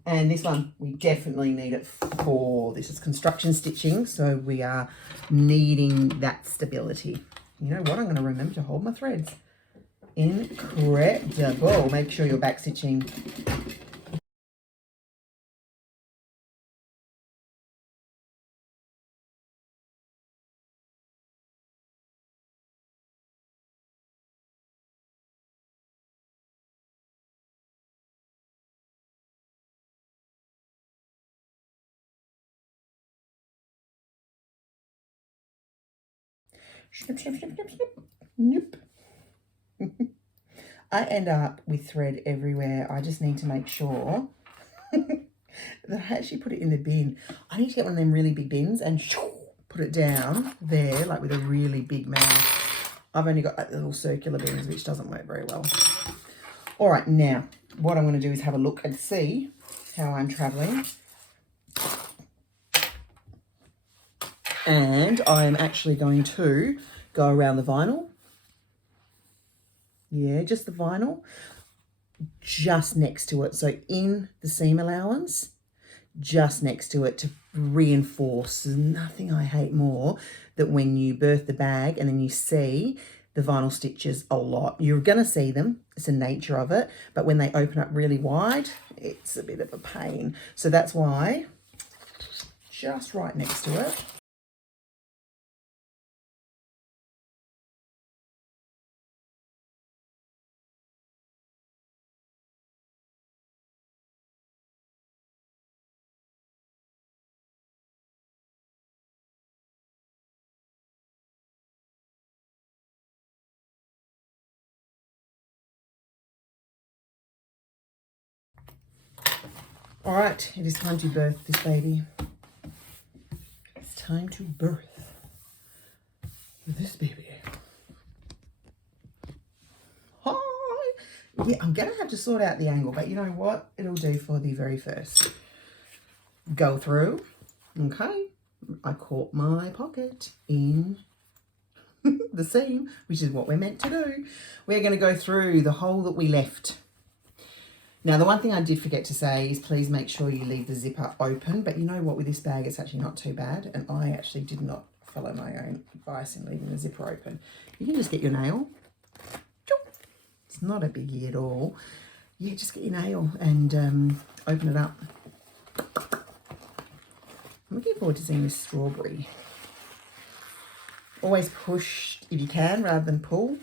And this one, we definitely need it for, this is construction stitching, so we are needing that stability. You know what, I'm going to remember to hold my threads. Incredible. Make sure you're back stitching. Snip, snip, snip, snip, snip. Nope. I end up with thread everywhere. I just need to make sure that I actually put it in the bin. I need to get one of them really big bins and put it down there, like with a really big mouth. I've only got like little circular bins, which doesn't work very well. All right, now what I'm going to do is have a look and see how I'm traveling. And I'm actually going to go around the vinyl. Yeah, just the vinyl, just next to it. So in the seam allowance, just next to it, to reinforce. There's nothing I hate more than when you birth the bag and then you see the vinyl stitches a lot. You're going to see them. It's the nature of it. But when they open up really wide, it's a bit of a pain. So that's why just right next to it, all right, it is time to birth this baby. It's time to birth this baby. Hi. Yeah, I'm going to have to sort out the angle, but you know what? It'll do for the very first. Go through. Okay. I caught my pocket in the seam, which is what we're meant to do. We're going to go through the hole that we left. Now, the one thing I did forget to say is please make sure you leave the zipper open. But you know what? With this bag, it's actually not too bad. And I actually did not follow my own advice in leaving the zipper open. You can just get your nail. It's not a biggie at all. Yeah, just get your nail and open it up. I'm looking forward to seeing this strawberry. Always push if you can rather than pull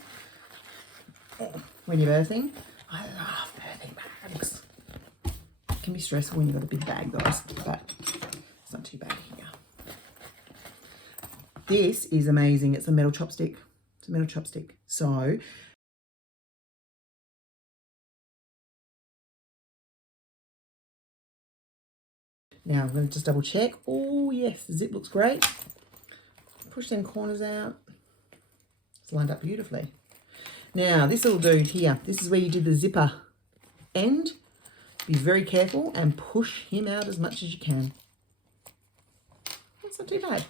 when you're birthing. I love birthing bags. It can be stressful when you've got a big bag, guys, but it's not too bad here. This is amazing. It's a metal chopstick. It's a metal chopstick. So now I'm going to just double check. Oh yes, the zip looks great. Push them corners out. It's lined up beautifully. Now, this little dude here, this is where you did the zipper end. Be very careful and push him out as much as you can. That's not too bad.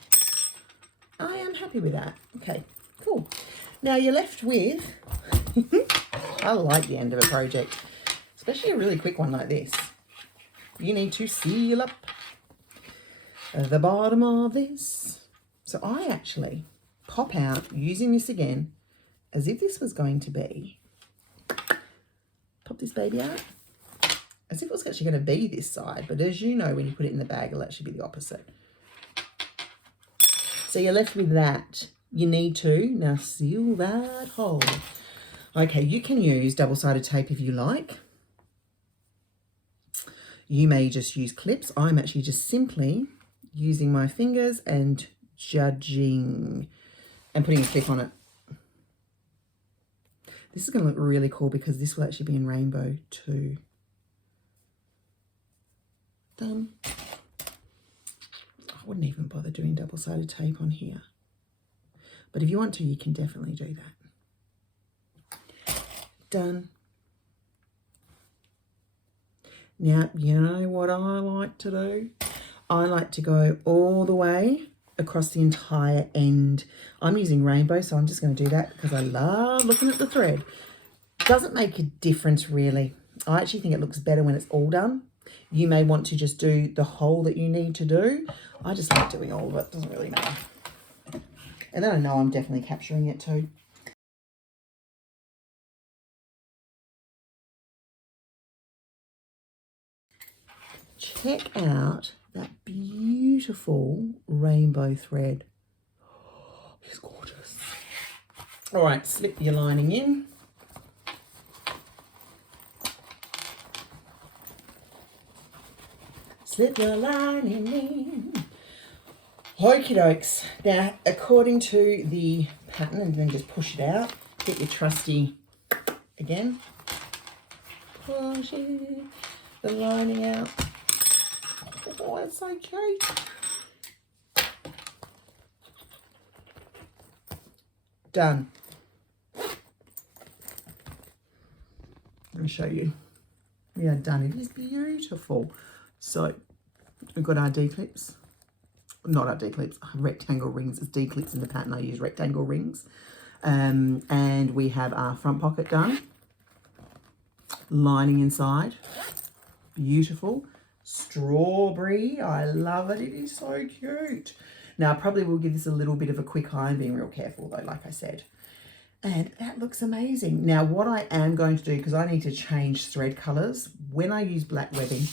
I am happy with that. Okay, cool. Now, you're left with, I like the end of a project, especially a really quick one like this. You need to seal up the bottom of this. So I actually pop out using this again as if this was going to be, pop this baby out, as if it was actually going to be this side. But as you know, when you put it in the bag, it'll actually be the opposite. So you're left with that. You need to now seal that hole. Okay, you can use double-sided tape if you like. You may just use clips. I'm actually just simply using my fingers and judging and putting a clip on it. This is going to look really cool because this will actually be in rainbow too. Done. I wouldn't even bother doing double-sided tape on here. But if you want to, you can definitely do that. Done. Now, you know what I like to do? I like to go all the way across the entire end. I'm using rainbow, so I'm just going to do that because I love looking at the thread. Doesn't make a difference really. I actually think it looks better when it's all done. You may want to just do the hole that you need to do. I just like doing all of it. Doesn't really matter. And then I know I'm definitely capturing it too. Check out that beautiful rainbow thread. Oh, it's gorgeous. All right, slip your lining in. Slip your lining in. Okie dokes. Now, according to the pattern, and then just push it out. Get your trusty, again, push it, the lining out. Oh, that's so cute. Done. Let me show you. We are done. It is beautiful. So we've got our D-clips. Not our D-clips, rectangle rings. It's D-clips in the pattern. I use rectangle rings. And we have our front pocket done. Lining inside. Beautiful. strawberry. I love it. It is so cute. Now, I probably will give this a little bit of a quick iron, being real careful though, like I said. And that looks amazing. Now, what I am going to do, because I need to change thread colours, when I use black webbing,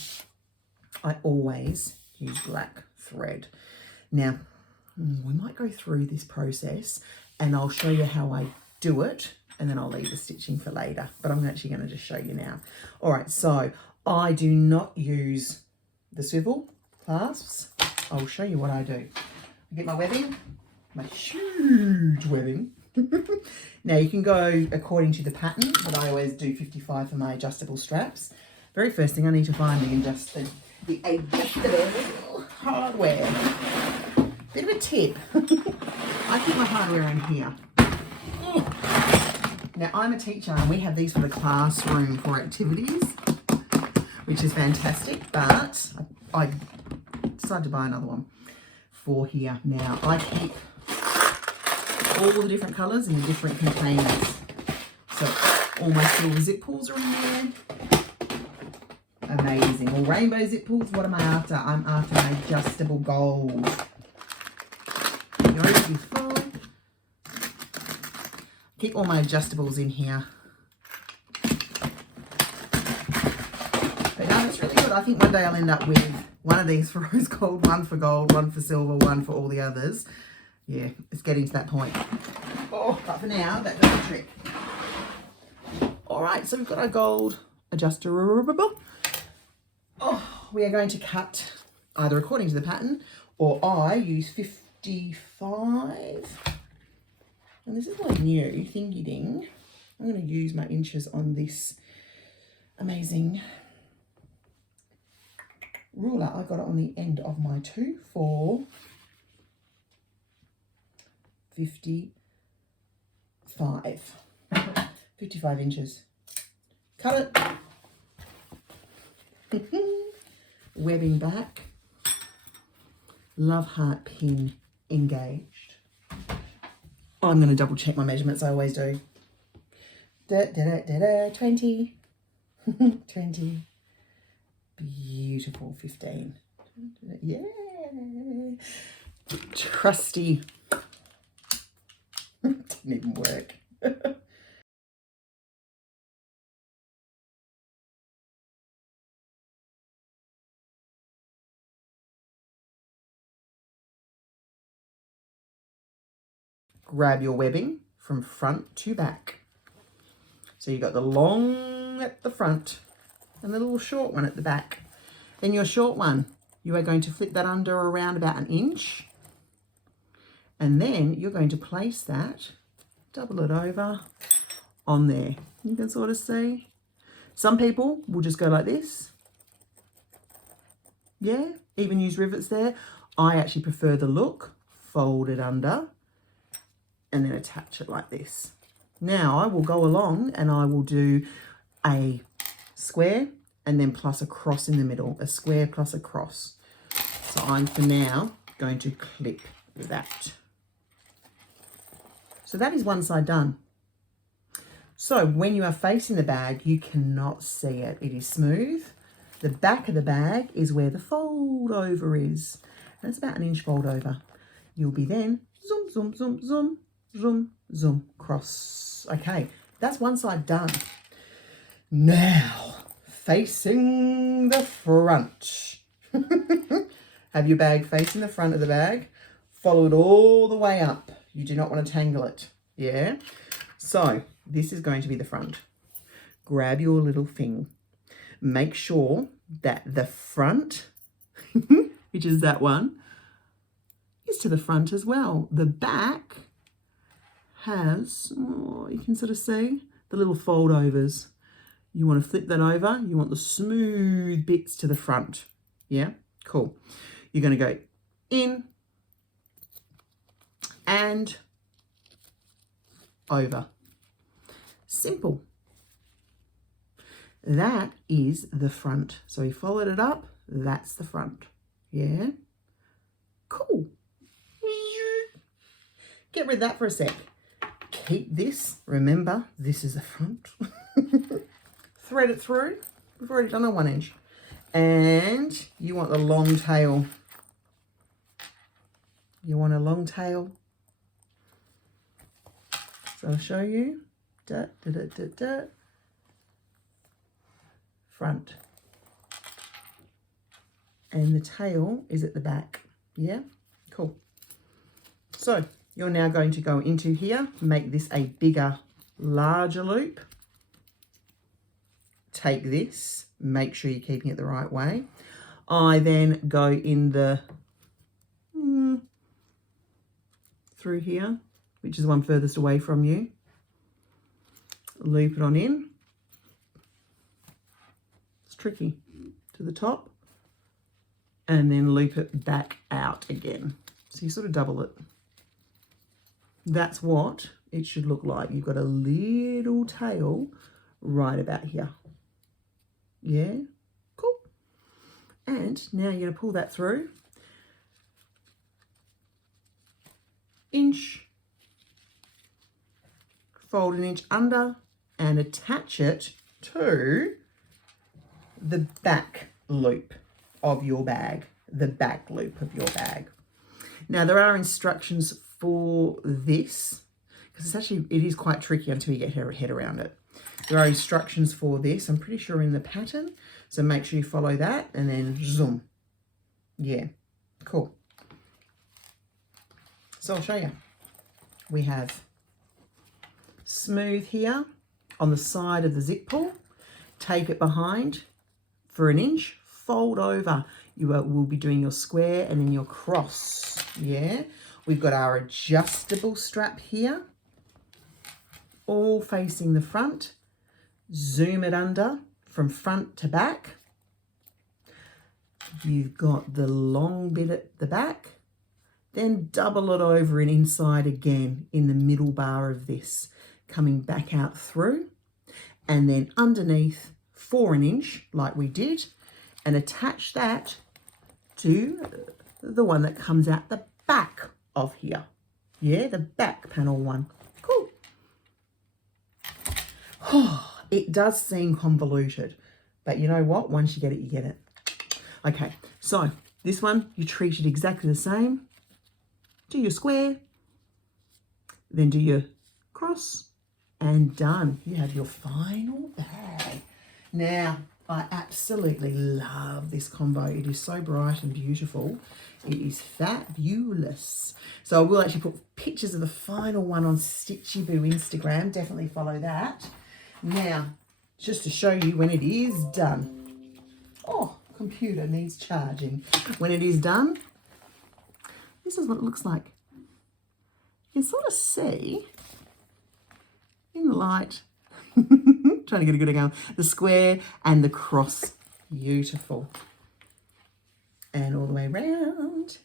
I always use black thread. Now, we might go through this process and I'll show you how I do it, and then I'll leave the stitching for later, but I'm actually going to just show you now. All right, so I do not use the swivel clasps. I'll show you what I do. I get my webbing, my huge webbing. Now you can go according to the pattern, but I always do 55 for my adjustable straps. Very first thing, I need to find the adjustable hardware. Bit of a tip. I keep my hardware in here. Now I'm a teacher and we have these for the classroom for activities, which is fantastic, but I decided to buy another one for here. Now I keep all the different colours in the different containers. So all my silver zip pulls are in there. Amazing. All rainbow zip pulls. What am I after? I'm after an adjustable gold. Keep all my adjustables in here. But no, it's really good. I think one day I'll end up with one of these for rose gold, one for gold, one for silver, one for all the others. Yeah, it's getting to that point. Oh, but for now, that does the trick. All right, so we've got our gold adjustable. Oh, we are going to cut either according to the pattern, or I use 55. And this is my new thingy ding. I'm going to use my inches on this amazing ruler. I got it on the end of my 2 for 55. 55 inches. Cut it. Webbing back. Love heart pin engaged. I'm going to double check my measurements, I always do. 20. 20. Beautiful. 15. Yeah. Trusty. Didn't even work. Grab your webbing from front to back. So you've got the long at the front and the little short one at the back. Then your short one, you are going to flip that under around about 1 inch. And then you're going to place that, double it over on there. You can sort of see. Some people will just go like this. Yeah, even use rivets there. I actually prefer the look, fold it under, and then attach it like this. Now I will go along and I will do a square and then plus a cross in the middle, a square plus a cross. So I'm for now going to clip that. So that is one side done. So when you are facing the bag, you cannot see it. It is smooth. The back of the bag is where the fold over is. And it's about 1 inch fold over. You'll be then zoom, zoom, zoom, zoom, zoom, zoom, cross. Okay, that's one side done. Now, facing the front. Have your bag facing the front of the bag. Follow it all the way up. You do not want to tangle it. Yeah? So, this is going to be the front. Grab your little thing. Make sure that the front, which is that one, is to the front as well. The back has, oh, you can sort of see the little fold overs. You want to flip that over. You want the smooth bits to the front. Yeah, cool. You're going to go in and over. Simple. That is the front. So we followed it up. That's the front. Yeah, cool. Get rid of that for a sec. Keep this. Remember, this is the front. Thread it through. We've already done a 1 inch. And you want the long tail. You want a long tail. So I'll show you. Da, da, da, da, da. Front. And the tail is at the back. Yeah? Cool. So you're now going to go into here, make this a bigger, larger loop. Take this, make sure you're keeping it the right way. I then go in the through here, which is the one furthest away from you. Loop it on in. It's tricky. To the top. And then loop it back out again. So you sort of double it. That's what it should look like. You've got a little tail right about here. Yeah, cool. And now you're going to pull that through. Inch, fold an inch under and attach it to the back loop of your bag, the back loop of your bag. Now there are instructions for this because it is quite tricky until you get your head around it. There are instructions for this, I'm pretty sure in the pattern, so make sure you follow that and then zoom. Yeah, cool. So I'll show you. We have smooth here on the side of the zip pull, tape it behind for an inch, fold over. You will be doing your square and then your cross. Yeah, we've got our adjustable strap here, all facing the front. Zoom it under from front to back. You've got the long bit at the back. Then double it over and inside again in the middle bar of this, coming back out through, and then underneath for an inch like we did, and attach that to the one that comes out the back of here. Yeah, the back panel one. Cool. It does seem convoluted, but you know what? Once you get it, you get it. Okay, so this one, you treat it exactly the same. Do your square, then do your cross, and done. You have your final bag. Now, I absolutely love this combo. It is so bright and beautiful. It is fabulous. So I will actually put pictures of the final one on Stitchy Boo Instagram. Definitely follow that. Now, just to show you when it is done. Oh, computer needs charging. When it is done, this is what it looks like. You can sort of see in the light, trying to get a good angle, the square and the cross. Beautiful. And all the way around.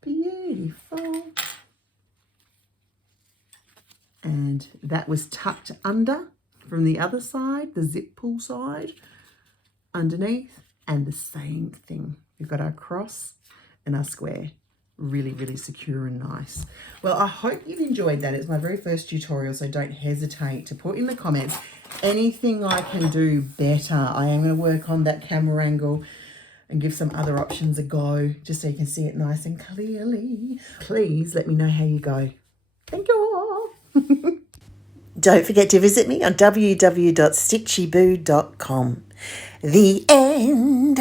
Beautiful. And that was tucked under from the other side, the zip pull side, underneath, and the same thing. We've got our cross and our square. Really, really secure and nice. Well, I hope you've enjoyed that. It's my very first tutorial, so don't hesitate to put in the comments anything I can do better. I am going to work on that camera angle and give some other options a go, just so you can see it nice and clearly. Please let me know how you go. Thank you all. Don't forget to visit me on www.stitchyboo.com. The end.